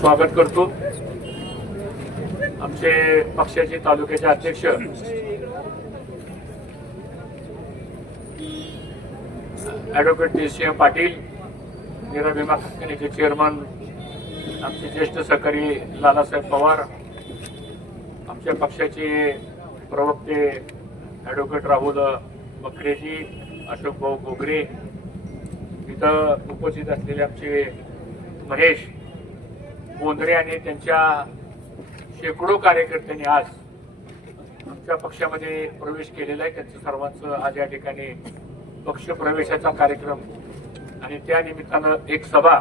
स्वागत करतो. आमचे पक्षाचे तालुक्याचे अध्यक्ष. ॲडव्होकेट देसिंह पाटील निरा विमा कंपनीचे चेअरमन आमचे ज्येष्ठ सहकारी लालासाहेब पवार आमच्या पक्षाचे प्रवक्ते ॲडव्होकेट राहुल बकरेजी अशोक भाऊ गोगरे इथं उपस्थित असलेले आमचे महेश बोंद्रे आणि त्यांच्या शेकडो कार्यकर्त्यांनी आज आमच्या पक्षामध्ये प्रवेश केलेला आहे. त्यांचं सर्वांचं आज या ठिकाणी पक्ष प्रवेशाचा कार्यक्रम आणि त्या निमित्तानं एक सभा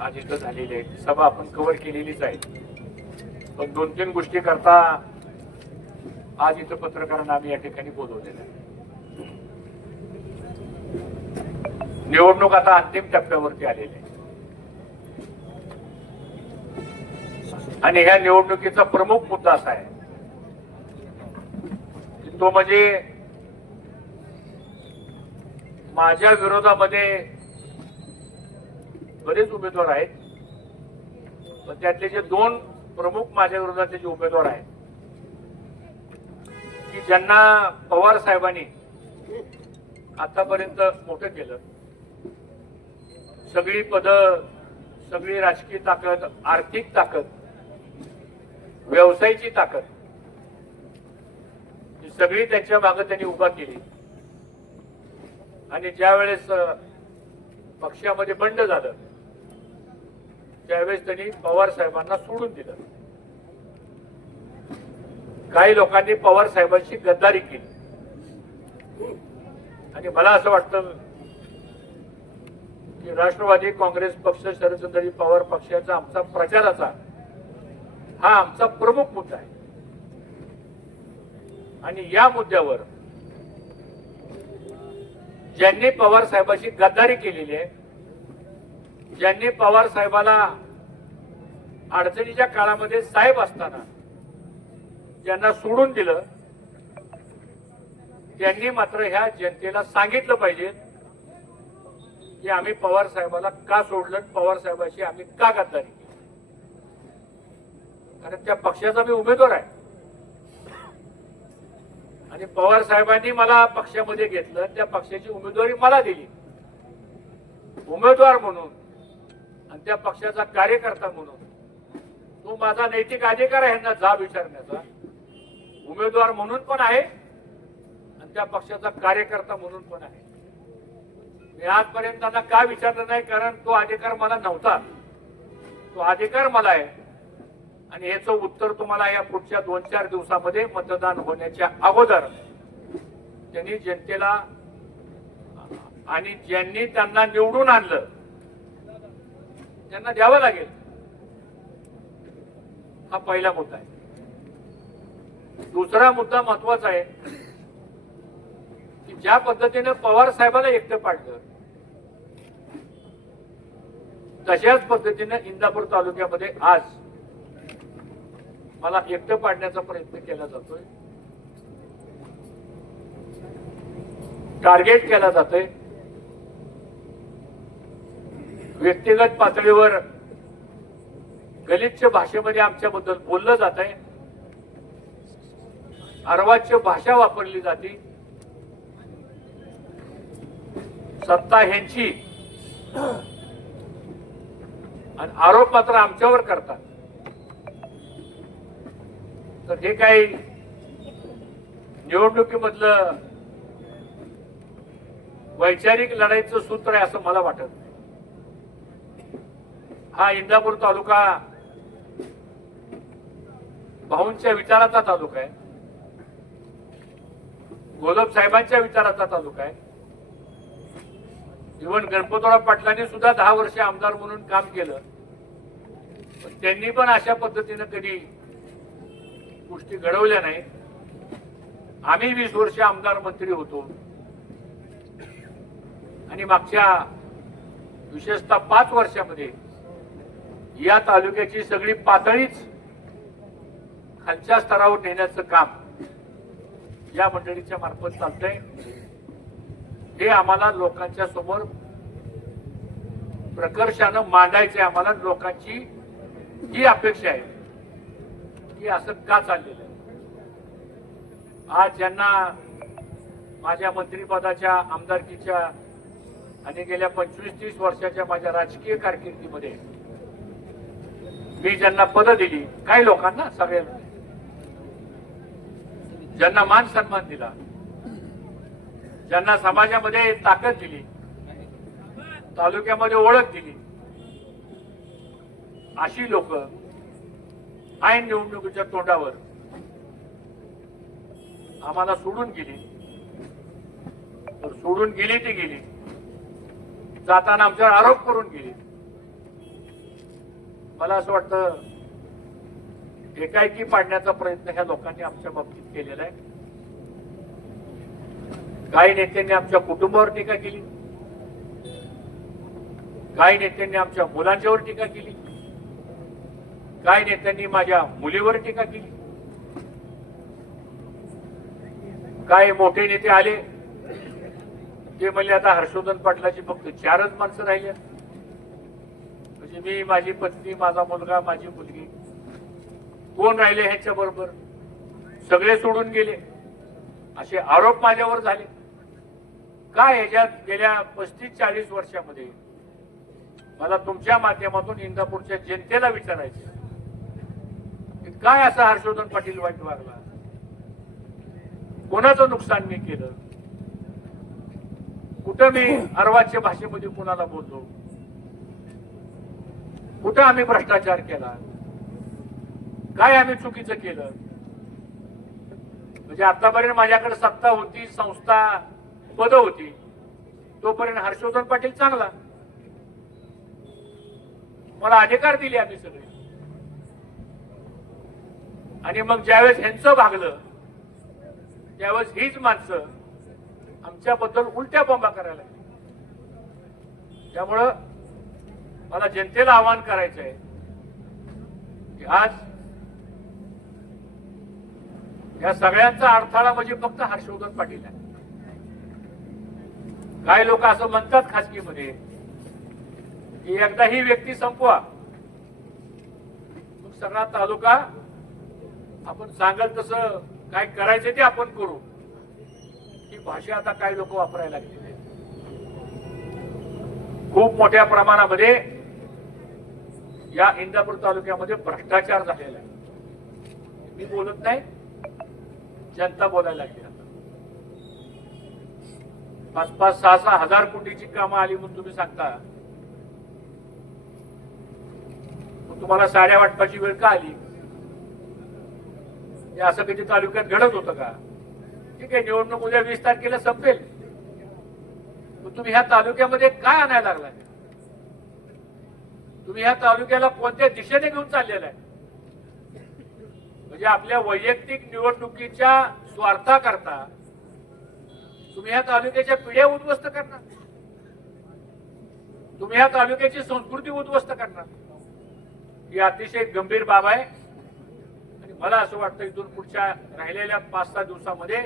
आज इथं झालेली आहे. सभा आपण कव्हर केलेलीच आहे. पण दोन तीन गोष्टी करता आज इथं पत्रकारांना आम्ही या ठिकाणी बोलवलेलं आहे. निवडणूक आता अंतिम टप्प्यावरती आलेली आहे. आणि ह्या निवडणुकीचा प्रमुख मुद्दा असा आहे. तो म्हणजे माझ्या विरोधामध्ये बरेच उमेदवार आहेत पण त्यातले जे दोन प्रमुख माझ्या विरोधातले जे उमेदवार आहेत की ज्यांना पवार साहेबांनी आतापर्यंत मोठं केलं. सगळी पद सगळी राजकीय ताकद आर्थिक ताकद व्यवसायाची ताकद. ही सगळी त्यांच्या मागे त्यांनी उभा केली. आणि ज्या वेळेस पक्षामध्ये बंड झालं त्यावेळेस त्यांनी पवार साहेबांना सोडून दिलं. काही लोकांनी पवार साहेबांशी गद्दारी केली. आणि मला असं वाटतं की राष्ट्रवादी काँग्रेस पक्ष शरदचंद्रजी पवार पक्षाचा आमचा प्रचाराचा हा आमचा प्रमुख मुद्दा आहे. आणि या मुद्द्यावर ज्यांनी पवार साहेबांशी गद्दारी केलेली आहे ज्यांनी पवार साहेबाला अडचणीच्या काळामध्ये साहेब असताना ज्यांना सोडून दिलं त्यांनी मात्र ह्या जनतेला सांगितलं पाहिजे की आम्ही पवार साहेबाला का सोडलं पवार साहेबाशी आम्ही का गद्दारी केली? कारण त्या पक्षाचा मी उमेदवार आहे. आणि पवार साहेबांनी मला पक्षामध्ये घेतलं त्या पक्षाची उमेदवारी मला दिली. उमेदवार म्हणून आणि त्या पक्षाचा कार्यकर्ता म्हणून. तो माझा नैतिक अधिकार आहे यांना जा विचारण्याचा. उमेदवार म्हणून पण आहे आणि त्या पक्षाचा कार्यकर्ता म्हणून पण आहे. मी आजपर्यंत त्यांना का विचारलं नाही कारण तो अधिकार मला नव्हता. तो अधिकार मला आहे. आणि याचं उत्तर तुम्हाला या पुढच्या दोन चार दिवसामध्ये मतदान होण्याच्या अगोदर. त्यांनी जनतेला आणि ज्यांनी त्यांना निवडून आणलं त्यांना द्यावं लागेल. हा पहिला मुद्दा आहे. दुसरा मुद्दा महत्त्वाचा आहे की ज्या पद्धतीनं पवार साहेबांना एकटं पाडलं तशाच पद्धतीनं इंदापूर तालुक्यामध्ये आज मला एकटं पाडण्याचा प्रयत्न केला जातोय. टार्गेट केला जातोय. व्यक्तिगत पातळीवर गलिच्छ भाषेमध्ये आमच्याबद्दल बोललं जात आहे अर्वाच्य भाषा वापरली जाते. सत्ता ह्यांची. आणि आरोप मात्र आमच्यावर करतात. तर हे काही निवडणुकीमधलं वैचारिक लढाईचं सूत्र आहे असं मला वाटत नाही. हा इंदापूर तालुका भाऊंच्या विचाराचा तालुका आहे. गोलब साहेबांच्या विचाराचा तालुका आहे. इव्हन गणपतराव पाटलांनी सुद्धा दहा वर्ष आमदार म्हणून काम केलं. त्यांनी पण अशा पद्धतीनं कधी गोष्टी घडवल्या नाही आम्ही वीस वर्ष आमदार मंत्री होतो. आणि मागच्या विशेषतः पाच वर्षामध्ये या तालुक्याची सगळी पातळीच खालच्या स्तरावर नेण्याचं काम या मंडळीच्या मार्फत चालतंय. हे आम्हाला लोकांच्या समोर प्रकर्षानं मांडायचे आम्हाला लोकांची ही अपेक्षा आहे. की असं का चाललेलं आहे? आज ज्यांना माझ्या मंत्रिपदाच्या आमदारकीच्या आणि गेल्या पंचवीस तीस वर्षाच्या माझ्या राजकीय कारकिर्दीमध्ये मी ज्यांना पदं दिली काही लोकांना सगळ्यांना ज्यांना मान सन्मान दिला ज्यांना समाजामध्ये ताकद दिली तालुक्यामध्ये ओळख दिली अशी लोक ऐन निवडणुकीच्या तोंडावर आम्हाला सोडून गेली. तर सोडून गेली ती गेली. जाताना आमच्यावर आरोप करून गेली. मला असं वाटतं एकाएकी पाडण्याचा प्रयत्न ह्या लोकांनी आमच्या बाबतीत केलेला आहे. काही नेत्यांनी आमच्या कुटुंबावर टीका केली. काही नेत्यांनी आमच्या मुलांच्यावर टीका केली. काय नेत्यांनी माझ्या मुलीवर टीका केली. काय मोठे नेते आले ते म्हणले आता हर्षवर्धन पाटलाची फक्त चारच माणसं राहिली म्हणजे मी माझी पत्नी माझा मुलगा माझी मुलगी कोण राहिले ह्याच्या बरोबर? सगळे सोडून गेले. असे आरोप माझ्यावर झाले. काय ह्याच्यात गेल्या पस्तीस चाळीस वर्षामध्ये? मला तुमच्या माध्यमातून इंदापूरच्या जनतेला विचारायचं काय असं हर्षवर्धन पाटील वाईट वागला? कोणाचं नुकसान मी केलं? कुठं मी अर्वाच्य भाषेमध्ये कुणाला बोललो? कुठं आम्ही भ्रष्टाचार केला? काय आम्ही चुकीचं केलं? म्हणजे आतापर्यंत माझ्याकडे सत्ता होती संस्था पद होती तोपर्यंत हर्षवर्धन पाटील चांगला. मला अधिकार दिले आम्ही सगळे. आणि मग ज्यावेळेस ह्यांचं भागलं त्यावेळेस हीच माणसं आमच्याबद्दल उलट्या बॉम्बा करायला त्यामुळं मला जनतेला आवाहन करायचं आहे की आज या सगळ्यांचा अडथळा म्हणजे फक्त हर्षवर्धन पाटील आहे. काही लोक असं म्हणतात खासगीमध्ये की एकदा ही व्यक्ती संपवा. सगळा तालुका आपण सांगाल तसं काय करायचं ते आपण करू. ही भाषा आता काही लोक वापरायला लागलेली आहे खूप मोठ्या प्रमाणामध्ये या इंदापूर तालुक्यामध्ये भ्रष्टाचार झालेला आहे. मी बोलत नाही जनता बोलायला लागली आता. पाच पाच सहा सहा हजार कोटीची कामं आली म्हणून तुम्ही सांगता. मग तुम्हाला साड्या वाटपाची वेळ का आली? हे असं कधी तालुक्यात घडत होतं का? ठीक आहे निवडणूक उद्या वीस तारखेला संपेल. तुम्ही ह्या तालुक्यामध्ये काय आणायला लागलाय? तुम्ही ह्या तालुक्याला कोणत्या दिशेने घेऊन चाललेला आहे म्हणजे आपल्या वैयक्तिक निवडणुकीच्या स्वार्था करता तुम्ही ह्या तालुक्याच्या पिढ्या उद्ध्वस्त करणार. तुम्ही ह्या तालुक्याची संस्कृती उद्ध्वस्त करणार. ही अतिशय गंभीर बाब आहे. मला असं वाटतं इथून पुढच्या राहिलेल्या पाच सहा दिवसामध्ये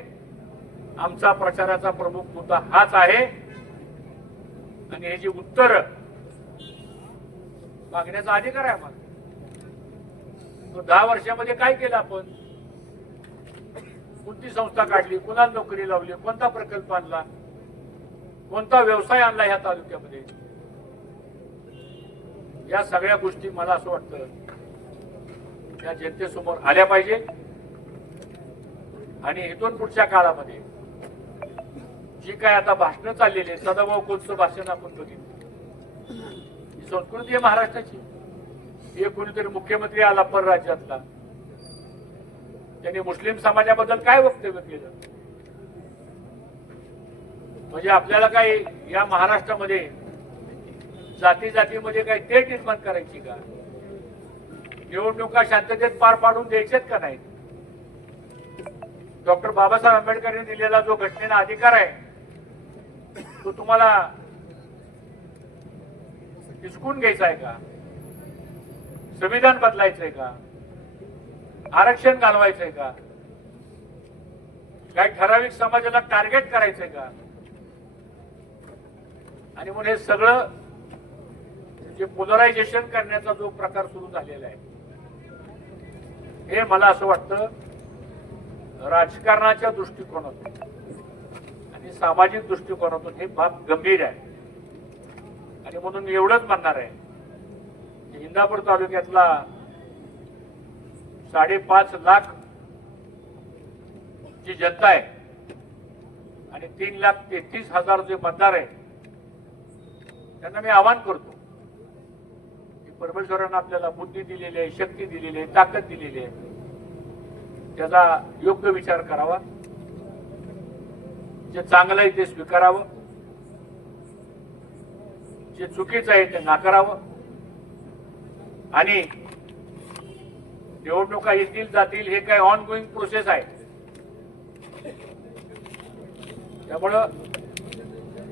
आमचा प्रचाराचा प्रमुख मुद्दा हाच आहे. आणि हे जे उत्तर मागण्याचा अधिकार आहे आम्हाला. तो दहा वर्षामध्ये काय केलं आपण? कोणती संस्था काढली? कुणाला नोकरी लावली? कोणता प्रकल्प आणला? कोणता व्यवसाय आणला ह्या तालुक्यामध्ये? या सगळ्या गोष्टी मला असं वाटतं या जनतेसमोर आल्या पाहिजे. आणि इथून पुढच्या काळामध्ये जी काय आता भाषणं चाललेली आहेत सदाभाऊ कोणचं भाषण आपण बघितलं ही संस्कृती आहे महाराष्ट्राची. हे कोणीतरी मुख्यमंत्री आला परराज्यातला. त्यांनी मुस्लिम समाजाबद्दल काय वक्तव्य केलं? म्हणजे आपल्याला काय या महाराष्ट्रामध्ये जाती जातीमध्ये काही ते निर्माण करायची का? निवडणुका शांततेत पार पाडून द्यायच्यात का नाहीत? डॉक्टर बाबासाहेब आंबेडकरांनी दिलेला जो घटनेला अधिकार आहे तो तुम्हाला हिसकून घ्यायचा आहे का? संविधान बदलायचंय का? आरक्षण घालवायचंय का? काही ठराविक समाजाला टार्गेट करायचंय का? आणि म्हणून हे सगळं जे पोलरायझेशन करण्याचा जो प्रकार सुरू झालेला आहे हे मला असं वाटतं राजकारणाच्या दृष्टिकोनातून आणि सामाजिक दृष्टिकोनातून हे बाब गंभीर आहे. आणि म्हणून मी एवढंच म्हणणार आहे की इंदापूर तालुक्यातला साडेपाच लाख जी जनता आहे आणि तीन लाख तेहतीस हजार जे मतदार आहे त्यांना मी आवाहन करतो. परमेश्वरानं आपल्याला बुद्धी दिलेली आहे शक्ती दिलेली आहे ताकद दिलेली आहे. त्याचा योग्य विचार करावा. जे चांगलं आहे ते स्वीकारावं. जे चुकीचं आहे ते नाकारावं. आणि निवडणुका येतील जातील हे काय ऑन गोईंग प्रोसेस आहे. त्यामुळं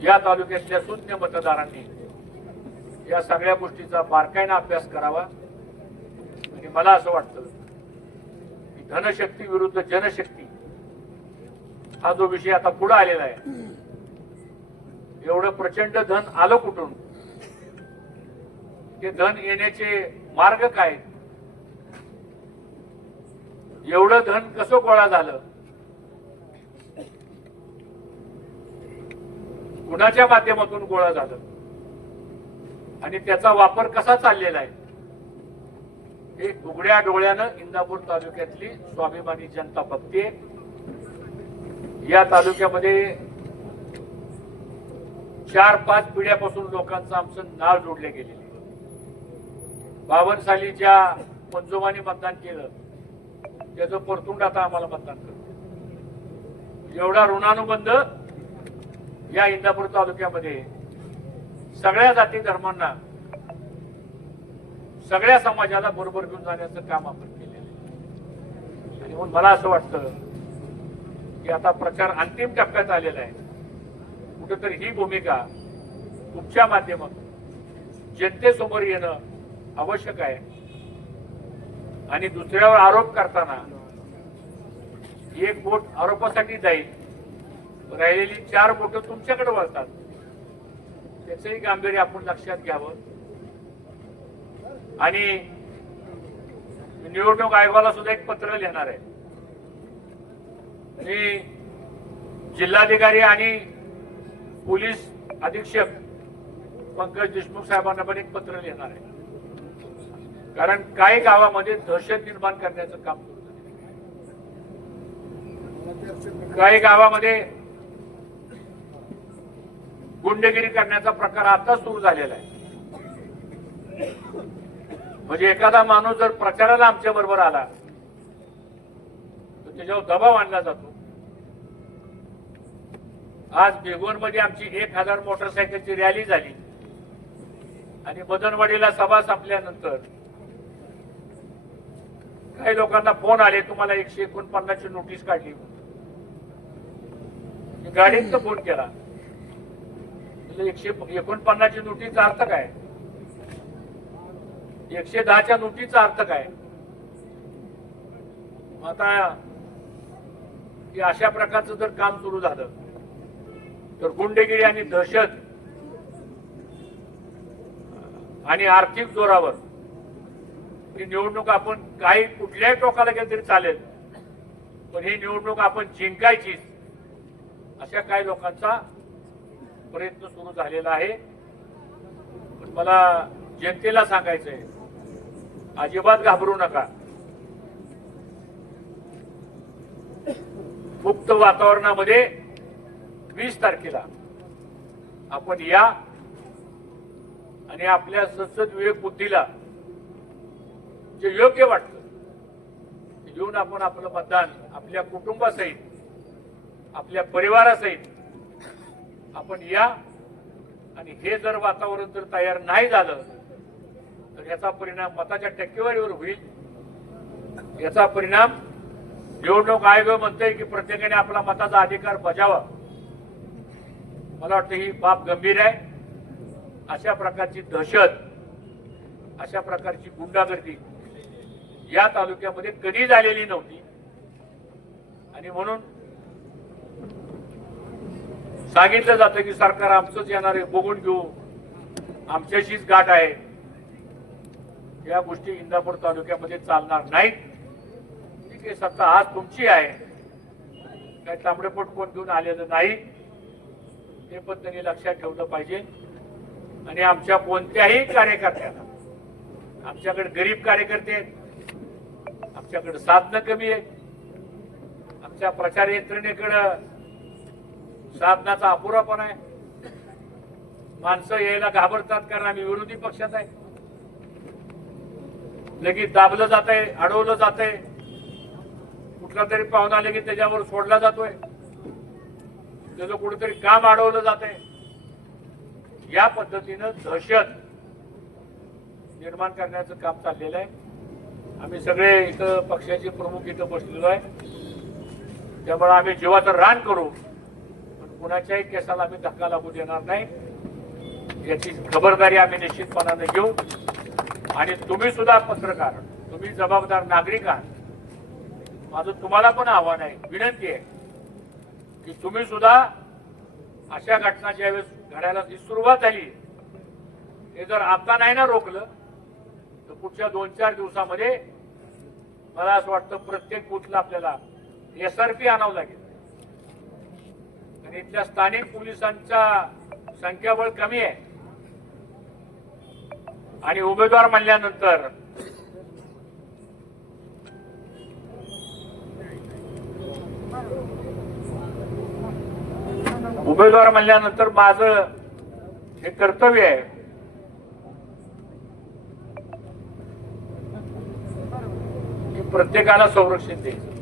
या तालुक्यातल्या शून्य मतदारांनी या सगळ्या गोष्टीचा बारकाईनं अभ्यास करावा. आणि मला असं वाटतं की धनशक्ती विरुद्ध जनशक्ती हा जो विषय आता पुढे आलेला आहे एवढं प्रचंड धन आलं कुठून? ते धन येण्याचे मार्ग काय? एवढं धन कसं गोळा झालं? कुणाच्या माध्यमातून गोळा झालं? आणि त्याचा वापर कसा चाललेला आहे? हे उघड्या डोळ्यानं इंदापूर तालुक्यातली स्वाभिमानी जनता बघते या तालुक्यामध्ये चार पाच पिढ्यापासून लोकांचं आमचं नाव जोडले गेलेले बावन साली ज्या पंजोबाने मतदान केलं त्याचं परतुंड आता आम्हाला मतदान करतो एवढा ऋणानुबंध या इंदापूर तालुक्यामध्ये सगळ्या जाती धर्मांना सगळ्या समाजाला बरोबर घेऊन जाण्याचं काम आपण केलेलं आहे. आणि म्हणून मला असं वाटतं की आता प्रचार अंतिम टप्प्यात आलेला आहे. कुठेतरी ही भूमिका तुमच्या माध्यमातून जनतेसमोर येणं आवश्यक आहे. आणि दुसऱ्यावर आरोप करताना एक बोट आरोपासाठी जाईल. राहिलेली चार बोट तुमच्याकडे वळतात. त्याचंही गांभीर्य आपण लक्षात घ्यावं. आणि निवडणूक आयोगाला सुद्धा एक पत्र लिहिणार आहे. आणि जिल्हाधिकारी आणि पोलीस अधीक्षक पंकज देशमुख साहेबांना पण एक पत्र लिहिणार आहे. कारण काही गावामध्ये दहशत निर्माण करण्याचं काम काही गावामध्ये गुंडगिरी करण्याचा प्रकार आता सुरू झालेला आहे. म्हणजे एखादा माणूस जर प्रचाराला आमच्या बरोबर आला तर त्याच्यावर दबाव आणला जातो. आज मध्ये आमची एक हजार मोटरसायकलची रॅली झाली. आणि मदनवाडीला सभा संपल्यानंतर काही लोकांना फोन आले तुम्हाला एकशे एकोणपन्नासची नोटीस काढली. मी गाडीत फोन केला. म्हणलं एकशे एकोणपन्नासची नोटीसचा अर्थ काय? एकशे दहाच्या नोटीसचा अर्थ काय? आता की अशा प्रकारचं जर काम सुरू झालं तर गुंडेगिरी आणि दहशत आणि आर्थिक जोरावर ही निवडणूक आपण काही कुठल्याही टोकाला गेलं तरी चालेल पण ही निवडणूक आपण जिंकायचीच अशा काही लोकांचा प्रयत्न सुरू झालेला आहे. पण मला जनतेला सांगायचंय अजिबात घाबरू नका. मुक्त वातावरणामध्ये वीस तारखेला आपण या आणि आपल्या सतत विवेक बुद्धीला जे योग्य वाटतं ते घेऊन आपण आपलं मतदान आपल्या कुटुंबासहित आपल्या परिवारासहित आपण या आणि हे जर वातावरण जर तयार नाही झालं तर याचा परिणाम मताच्या टक्केवारीवर होईल. याचा परिणाम निवडणूक आयोग म्हणतोय की प्रत्येकाने आपला मताचा अधिकार बजावा. मला वाटतं ही बाब गंभीर आहे. अशा प्रकारची दहशत अशा प्रकारची गुंडागर्दी या तालुक्यामध्ये कधी झालेली नव्हती. आणि म्हणून सांगितलं जातं की सरकार आमचंच येणार आहे बघून घेऊ. आमच्याशीच गाठ आहे. या गोष्टी इंदापूर तालुक्यामध्ये चालणार नाहीत. ठीक आहे सत्ता आज तुमची आहे. काही तांबडेपोट कोण घेऊन आलेलं नाही. ते पण त्यांनी लक्षात ठेवलं पाहिजे. आणि आमच्या कोणत्याही कार्यकर्त्याला आमच्याकडे गरीब कार्यकर्ते आहेत. आमच्याकडे साधनं कमी आहेत. आमच्या प्रचार यंत्रणेकडं साधनाचा अपुरापण आहे. माणसं यायला घाबरतात कारण आम्ही विरोधी पक्षात आहे. लगेच दाबलं जात आहे अडवलं जात आहे कुठला तरी पाहुणा लगेच त्याच्यावर सोडला जातोय. त्याचं कुठेतरी काम अडवलं जात आहे या पद्धतीनं दहशत निर्माण करण्याचं काम चाललेलं आहे. आम्ही सगळे इथं पक्षाचे प्रमुख इथं बसलेलो आहे. त्यामुळे आम्ही जीवाचं रान करू. कुणाच्याही केसाला आम्ही धक्का लागू देणार नाही. याची खबरदारी आम्ही निश्चितपणाने घेऊ. आणि तुम्ही सुद्धा पत्रकार तुम्ही जबाबदार नागरिक आहात. माझं तुम्हाला पण आव्हान आहे विनंती आहे की तुम्ही सुद्धा अशा घटना ज्यावेळेस घडायला जी सुरुवात झाली हे जर आता नाही ना रोखलं तर पुढच्या दोन चार दिवसामध्ये मला असं वाटतं प्रत्येक बूथला आपल्याला एसआरपी आणावं लागेल. आणि इथल्या स्थानिक पोलिसांचा संख्याबळ कमी आहे. आणि उमेदवार म्हणल्यानंतर उमेदवार म्हणल्यानंतर माझं हे कर्तव्य आहे. की प्रत्येकाला संरक्षण द्यायचं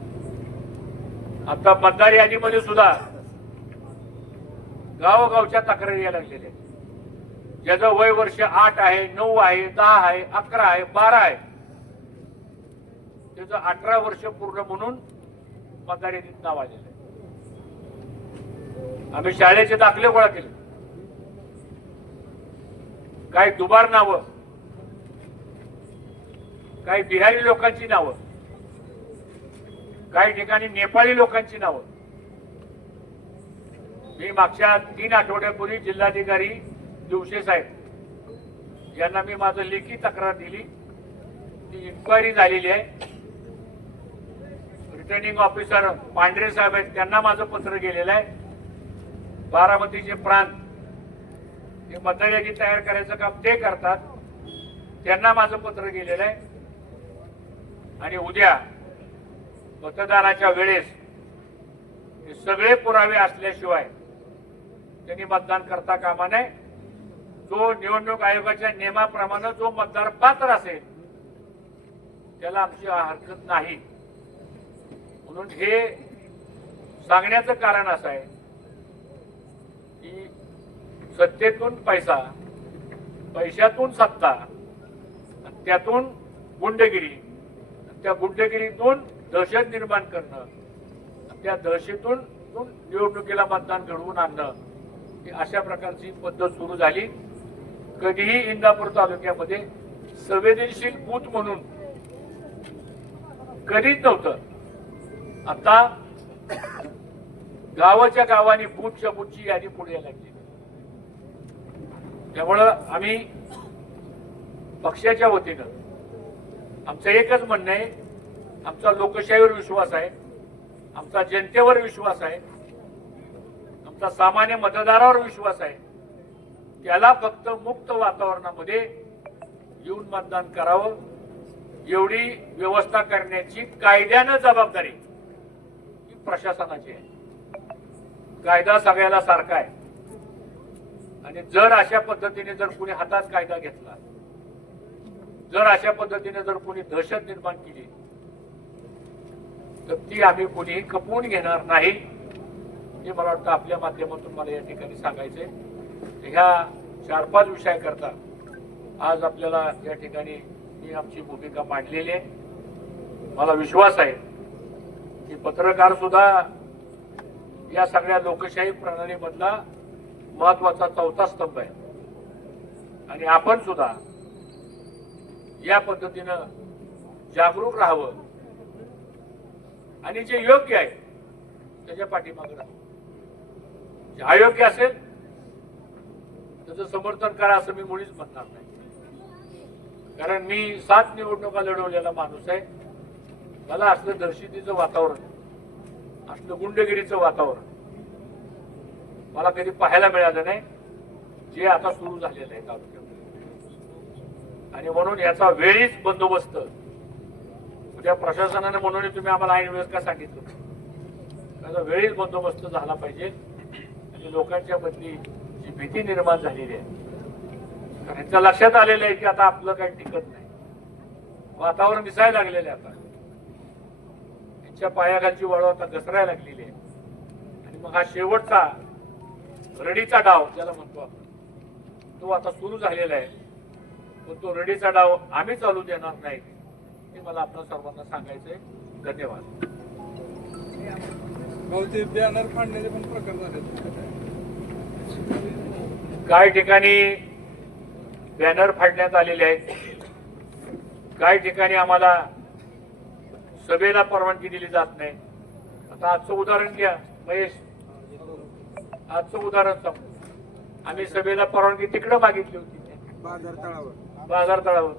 आता मतदार यादीमध्ये सुद्धा गावोगावच्या तक्रारी यायला लागलेल्या ज्याचं वय वर्ष आठ आहे नऊ आहे दहा आहे अकरा आहे बारा आहे. त्याचं अठरा वर्ष पूर्ण म्हणून मतदार यादीत नाव आलेलं आहे. आम्ही शाळेचे दाखले गोळा केले. काही दुबार नावं काही बिहारी लोकांची नावं काही ठिकाणी नेपाळी लोकांची नावं मी मागच्या तीन आठवड्यापूर्वी जिल्हाधिकारी दिवशे साहेब यांना मी माझं लेखी तक्रार दिली. ती इन्क्वायरी झालेली आहे. रिटर्निंग ऑफिसर पांढरे साहेब आहेत त्यांना माझं पत्र गेलेलं आहे. बारामतीचे प्रांत हे मतदार तयार करायचं काम ते करतात. त्यांना माझं पत्र गेलेलं आहे. आणि उद्या मतदानाच्या वेळेस हे सगळे पुरावे असल्याशिवाय त्यांनी मतदान करता कामा नये. जो निवडणूक आयोगाच्या नियमाप्रमाणे जो मतदार पात्र असेल त्याला आमची हरकत नाही. म्हणून हे सांगण्याचं कारण असं आहे की सत्तेतून पैसा पैशातून सत्ता त्यातून गुंडगिरी त्या गुंडगिरीतून दहशत निर्माण करणं त्या दहशतीतून निवडणुकीला मतदान घडवून आणणं. अशा प्रकारची पद्धत सुरू झाली. कधीही इंदापूर तालुक्यामध्ये संवेदनशील बूथ म्हणून कधीच नव्हतं. आता गावाच्या गावाने बूथच्या बूथची यादी पुढे यायला लागली. त्यामुळं आम्ही पक्षाच्या वतीनं आमचं एकच म्हणणं आहे आमचा लोकशाहीवर विश्वास आहे आमचा जनतेवर विश्वास आहे आमचा सामान्य मतदारावर विश्वास आहे. त्याला फक्त मुक्त वातावरणामध्ये येऊन मतदान करावं. एवढी व्यवस्था करण्याची कायद्यानं जबाबदारी ही प्रशासनाची आहे. कायदा सगळ्याला सारखा आहे. आणि जर अशा पद्धतीने जर कोणी हातात कायदा घेतला जर अशा पद्धतीने जर कोणी दहशत निर्माण केली तर ती आम्ही कोणीही खपवून घेणार नाही. हे मला वाटतं आपल्या माध्यमातून मला या ठिकाणी सांगायचंय. ह्या चार पाच विषयाकरता आज आपल्याला या ठिकाणी मी आमची भूमिका मांडलेली आहे. मला विश्वास आहे की पत्रकार सुद्धा या सगळ्या लोकशाही प्रणालीमधला महत्त्वाचा चौथा स्तंभ आहे. आणि आपण सुद्धा या पद्धतीनं जागरूक राहावं आणि जे योग्य आहे त्याच्या पाठीमागे राहावं. अयोग्य असेल त्याचं समर्थन करा असं मी मुळीच म्हणणार नाही. कारण मी सात निवडणुका लढवलेला माणूस आहे. मला असलं दहशतीचं वातावरण असलं गुंडगिरीचं वातावरण मला कधी पाहायला मिळालं नाही. जे आता सुरू झालेलं आहे तालुक्यात आणि म्हणून याचा वेळीच बंदोबस्त उद्या प्रशासनाने म्हणून तुम्ही आम्हाला ऐन वेळेस का सांगितलं? त्याचा वेळीच बंदोबस्त झाला पाहिजे. म्हणजे लोकांच्या मधली जी भीती निर्माण झालेली आहे. कारण त्यांच्या लक्षात आलेलं आहे की आता आपलं काही टिकत नाही. वातावरण दिसायला लागलेलं आहे आता. त्यांच्या पायाखालची वळव आता घसरायला लागलेली आहे. आणि मग हा शेवटचा रडीचा डाव ज्याला म्हणतो आपण तो आता सुरू झालेला आहे. पण तो रडीचा डाव आम्ही चालू देणार नाही हे मला आपल्या सर्वांना सांगायचंय. धन्यवाद. ते बॅनर फाडण्याचे पण प्रकार झाले काही ठिकाणी बॅनर फाडण्यात आलेले आहेत. काही ठिकाणी आम्हाला सभेला परवानगी दिली जात नाही. आता आजचं उदाहरण घ्या महेश. आजचं उदाहरण सांग. आम्ही सभेला परवानगी तिकडं मागितली होती. बाजार तळावर.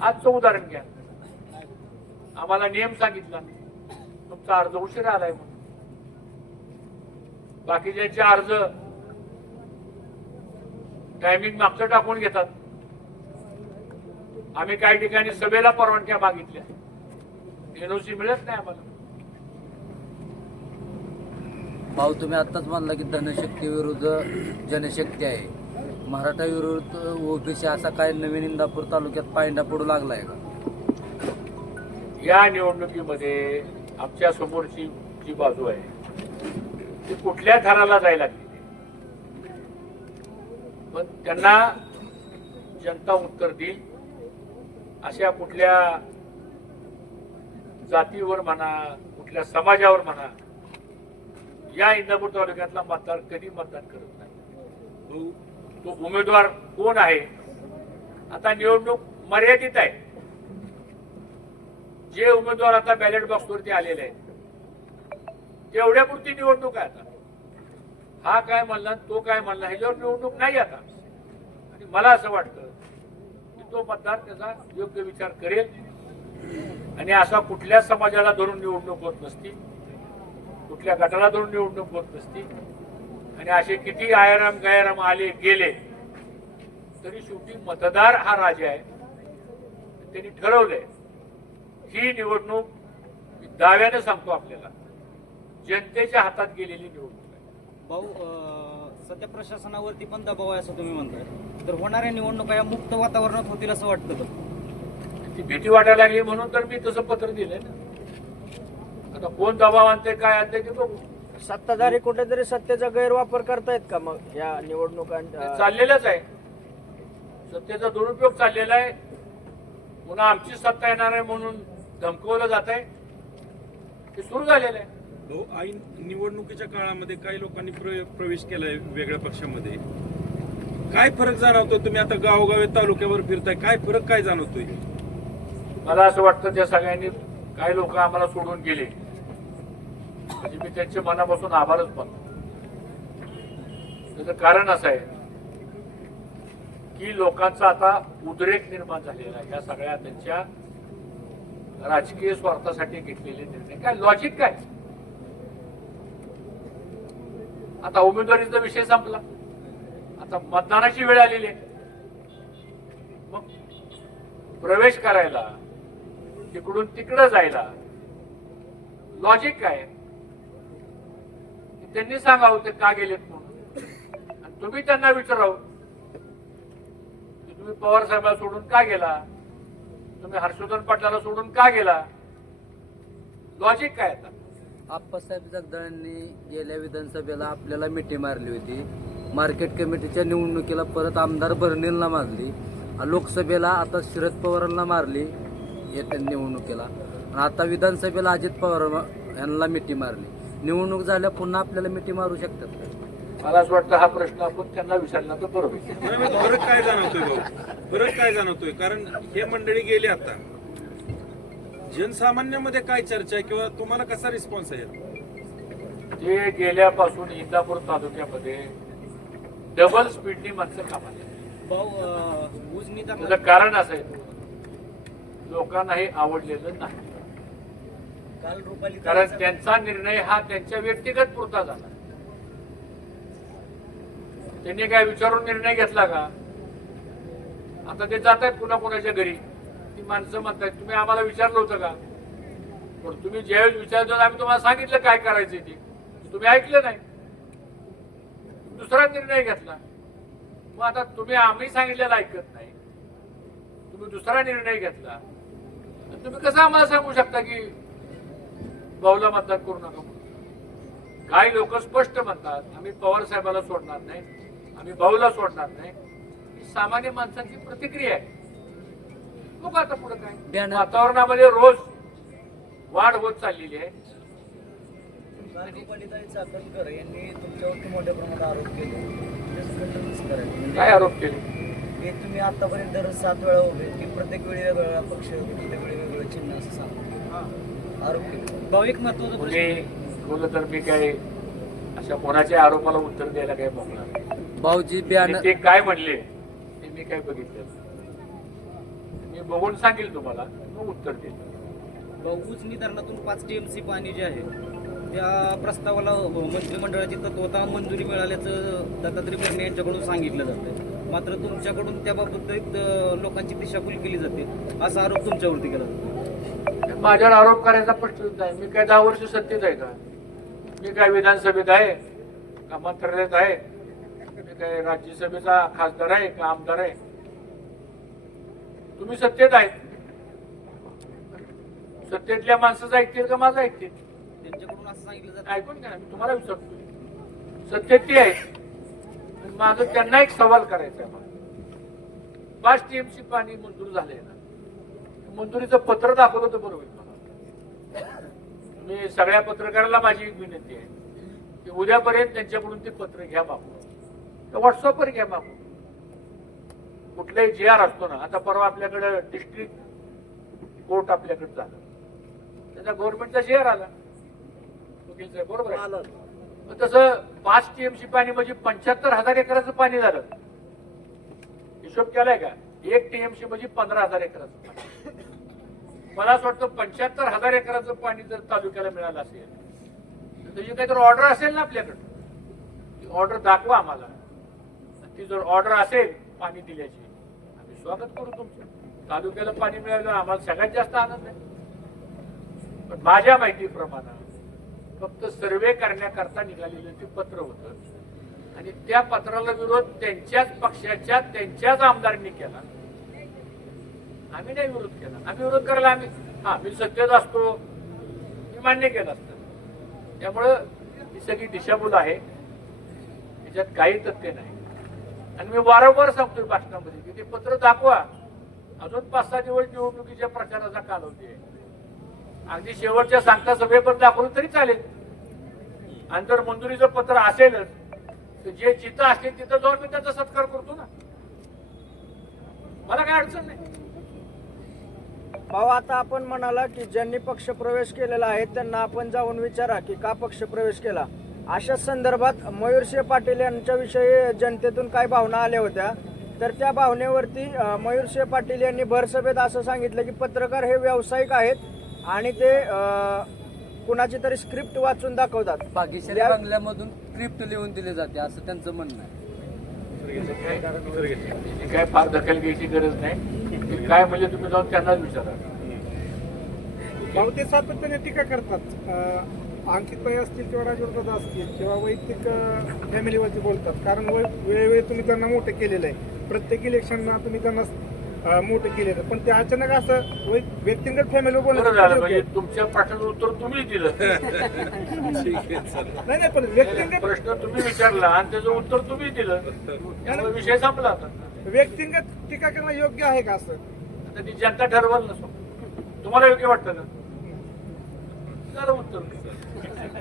आजचं उदाहरण घ्या. आम्हाला नियम सांगितला. तुमचा अर्ज उशिरा आलाय म्हणून. बाकीच्यांचे अर्ज टायमिंग मागचं टाकून घेतात. आम्ही काही ठिकाणी सभेला परवानग्या मागितल्या. एनओसी मिळत नाही आम्हाला. भाऊ तुम्ही आत्ताच म्हणला की धनशक्ती विरुद्ध जनशक्ती आहे. मराठा विरुद्ध ओबीसी असा काय नवीन इंदापूर तालुक्यात पायंडा पडू लागलाय का? या निवडणुकीमध्ये आमच्या समोरची जी बाजू आहे ते कुठल्या थराला जायला लागली? पण त्यांना जनता उत्तर देईल. अशा कुठल्या जातीवर म्हणा कुठल्या समाजावर म्हणा या इंदापूर तालुक्यातला मतदार कधी मतदान करत नाही? तो उमेदवार कोण आहे? आता निवडणूक मर्यादित आहे. जे उमेदवार आता बॅलेट बॉक्सवरती आलेले आहेत तेवढ्यापुरती निवडणूक आहे आता. हा काय म्हणला तो काय म्हणला ह्याच्यावर निवडणूक नाही आता. आणि मला असं वाटतं की तो मतदार त्याचा योग्य विचार करेल. आणि असा कुठल्या समाजाला धरून निवडणूक होत नसती कुठल्या गटाला धरून निवडणूक होत नसती आणि असे किती आयाराम गयाराम आले गेले तरी शेवटी मतदार हा राजा आहे. त्यांनी ठरवलंय ही निवडणूक मी दाव्याने सांगतो आपल्याला. जनतेच्या हातात गेलेली निवडणूक आहे. भाऊ अं, सध्या प्रशासनावरती पण दबाव आहे असं तुम्ही म्हणताय. तर होणाऱ्या निवडणुका या मुक्त वातावरणात होतील असं वाटतं का? ती भीती वाटायला लागली म्हणून तर मी तसं पत्र दिलंय ना. आता कोण दबाव आणते काय आणते ते बघू. सत्ताधारी कुठेतरी सत्तेचा गैरवापर करतायत का मग या ते निवडणुकांच्या चाललेलंच आहे. सत्तेचा दुरुपयोग चाललेला आहे. पुन्हा आमची सत्ता येणार आहे म्हणून धमकवलं जात आहे ते सुरू झालेलं आहे. भाऊ ऐन निवडणुकीच्या काळामध्ये काही लोकांनी प्र- प्रवेश केलाय वेगळ्या पक्षामध्ये. काय फरक जाणवतो तुम्ही आता गावोगावी तालुक्यावर फिरताय. काय फरक काय जाणवतोय? मला असं वाटतं त्या सगळ्यांनी काही लोक आम्हाला सोडून गेले. म्हणजे मी त्यांचे मनापासून आभारच मानतो. त्याचं कारण असं आहे की लोकांचा आता उद्रेक निर्माण झालेला आहे. या सगळ्या त्यांच्या राजकीय स्वार्थासाठी घेतलेले निर्णय. काय लॉजिक काय? आता उमेदवारीचा विषय संपला. आता मतदानाची वेळ आलेली आहे. मग प्रवेश करायला तिकडून तिकडं जायला लॉजिक काय? त्यांनी सांगावं ते का गेलेत म्हणून. आणि तुम्ही त्यांना विचाराव तुम्ही पवार साहेबाला सोडून का गेला? तुम्ही हर्षवर्धन पाटलाला सोडून का गेला? लॉजिक काय आता? आप्पासाहेब जगदाळांनी गेल्या विधानसभेला आपल्याला मिठी मारली होती. मार्केट कमिटीच्या निवडणुकीला परत आमदार बर्नेलला मारली. लोकसभेला आता शरद पवारांना मारली येत्या निवडणुकीला. आणि आता विधानसभेला अजित पवार यांना मिठी मारली. निवडणूक झाल्या पुन्हा आपल्याला मिठी मारू शकतात का? मला असं वाटतं हा प्रश्न आपण त्यांना विचारला तर बरोबर. फरक काय जाणवतोय भाऊ? फरक काय जाणवतोय? कारण हे मंडळी गेली आता. जनसामान्यामध्ये काय चर्चा आहे किंवा तुम्हाला कसा रिस्पॉन्स आहे? ते गेल्यापासून इंदापूर तालुक्यामध्ये डबल स्पीडनी माणसं कामाला त्याचं कारण असं आहे लोकांना हे आवडलेलं नाही. काल रुपाली कारण त्यांचा निर्णय हा त्यांच्या व्यक्तिगत पुरता झाला. त्यांनी काय विचारून निर्णय घेतला का? आता ते जात आहेत पुन्हा कोणाच्या घरी. ती माणसं म्हणतात तुम्ही आम्हाला विचारलं होतं का? पण तुम्ही ज्यावेळेस विचारतो आम्ही तुम्हाला सांगितलं काय करायचं ते. तुम्ही ऐकलं नाही. दुसरा निर्णय घेतला. मग आता तुम्ही आम्ही सांगितलेलं ऐकत नाही. तुम्ही दुसरा निर्णय घेतला. तुम्ही कसं आम्हाला सांगू शकता की भाऊला मतदान करू नका काही लोक स्पष्ट म्हणतात आम्ही पवार साहेबाला सोडणार नाही. आम्ही भाऊला सोडणार नाही. ही सामान्य माणसांची प्रतिक्रिया आहे. बघू आता पुढे काय? Banner- वातावरणामध्ये रोज वाढ होत चाललेली आहे. चाकणकर यांनी तुमच्यावरती मोठ्या प्रमाणात आरोप केले. त्याचं खंडनच करायचं. म्हणजे काय आरोप केले? हे तुम्ही आतापर्यंत दर सात वेळा उभे की प्रत्येक वेळी वेगवेगळा पक्ष प्रत्येक वेळी वेगवेगळं चिन्ह असं सांगतो आरोप केले. भाऊ एक महत्त्वाचा कुणी बोललं तर मी काय अशा कोणाच्या आरोपाला उत्तर द्यायला काय बघणार? नाही. भाऊजी बॅनर ते काय म्हणले ते मी काय बघितलं बघून सांगेल तुम्हाला. मग उत्तर देईल. उजनी धरणातून पाच टीएमसी पाणी जे आहे त्या प्रस्तावाला मंत्रिमंडळाची तत्वता मंजुरी मिळाल्याचं दत्तात्रय भरणे यांच्याकडून सांगितलं जातं मात्र तुमच्याकडून त्याबाबत लोकांची दिशाभूल केली जाते असा आरोप तुमच्यावरती केला जातो माझ्यावर आरोप करायचा प्रश्नच नाही मी काय दहा वर्ष सत्तेत आहे का? मी काय विधानसभेत आहे? का मंत्रालयात आहे? मी काय राज्यसभेचा खासदार आहे का आमदार आहे? तुम्ही सत्तेत आहेत सत्तेतल्या माणसाचं ऐकतील का माझं ऐकतील? त्यांच्याकडून असं सांगितलं जातं. ऐकून घ्या ना, मी तुम्हाला विचारतो सत्तेत ते आहेत माझं त्यांना एक सवाल करायचा आहे मला. पाच टीएमसी पाणी मंजूर झालंय ना. मंजुरीचं पत्र दाखवलं तर बरं होईल मला. मी सगळ्या पत्रकाराला माझी एक विनंती आहे. की उद्यापर्यंत त्यांच्याकडून ते पत्र घ्या मागून व्हॉट्सअपवर घ्या मागून कुठलाही जे आर असतो ना आता परवा आपल्याकडे डिस्ट्रिक्ट कोर्ट आपल्याकडे झालं. त्याचा गव्हर्नमेंटचा जे आर आला बरोबर आहे? तसं पाच टीएमसी पाणी म्हणजे पंच्याहत्तर हजार एकराचं पाणी झालं. हिशोब केलाय का? एक टीएमसी म्हणजे पंधरा हजार एकराचं पाणी. मला असं वाटतं पंच्याहत्तर हजार एकराचं पाणी जर तालुक्याला मिळालं असेल तर त्याची काहीतरी ऑर्डर असेल ना आपल्याकडं. ती ऑर्डर दाखवा आम्हाला. ती जर ऑर्डर असेल पाणी दिल्याची. स्वागत करू तुमचं. तालुक्याला पाणी मिळालं आम्हाला सगळ्यात जास्त आनंद आहे. पण माझ्या माहितीप्रमाणे फक्त सर्वे करण्याकरता निघालेलं ते पत्र होतं. आणि त्या पत्राला विरोध त्यांच्याच पक्षाच्या त्यांच्याच आमदारांनी केला. आम्ही नाही विरोध केला. आम्ही विरोध करायला आम्ही हा मी सत्तेत असतो. मी मान्य केलं असतं. त्यामुळं ही सगळी दिशाभूल आहे. त्याच्यात काही तथ्य नाही. आणि मी वारंवार सांगतोय भाषणामध्ये की ते पत्र दाखवा. अजून पाच सहा दिवस निवडणुकीच्या प्रचाराचा कालावधी आहे अगदी शेवटच्या सांगता सभेपर्यंत दाखवलं तरी चालेल. आणि जर मंजुरीचं पत्र असेलच तर जे जिथं असतील तिथं जाऊन मी त्याचा सत्कार करतो ना. मला काय अडचण नाही. भाऊ आता आपण म्हणाला की ज्यांनी पक्ष प्रवेश केलेला आहे त्यांना आपण जाऊन विचारा की का पक्ष प्रवेश केला. अशा संदर्भात मयूरसिंह पाटील यांच्याविषयी जनतेतून काय भावना आल्या होत्या. तर त्या भावनेवरती अं, मयूरसिंह पाटील यांनी भरसभेत असं सांगितलं की पत्रकार हे व्यावसायिक आहेत आणि ते कुणाची तरी स्क्रिप्ट वाचून दाखवतात. पाकिस्तानी या- बंगल्यामधून क्रिप्ट लिहून दिले जाते असं त्यांचं म्हणणं आहे. त्याची काय फार दखल घ्यायची गरज नाही. ते काय म्हणजे तुम्ही जाऊन त्यांनाच विचारा. भाऊ ते सातत्याने टीका करतात. अं, अंकित भाई असतील किंवा राजवर्धन असतील किंवा वैयक्तिक फॅमिलीवरती बोलतात. कारण वेळोवेळी तुम्ही त्यांना मोठे केलेलं आहे. प्रत्येक इलेक्शनला तुम्ही त्यांना मोठे केलेलं. पण ते अचानक असं व्यक्तिगत फॅमिलीवर बरं झालं बोलणं म्हणजे तुमच्या प्रश्नाचं उत्तर तुम्हीच दिलं. नाही नाही पण व्यक्तिगत प्रश्न तुम्ही विचारला आणि त्याचं उत्तर तुम्हीच दिलं. विषय संपला व्यक्तिगत टीका करणं योग्य आहे का असं? आता ती जनता ठरवल नसो तुम्हाला योग्य वाटतं झालं उत्तर.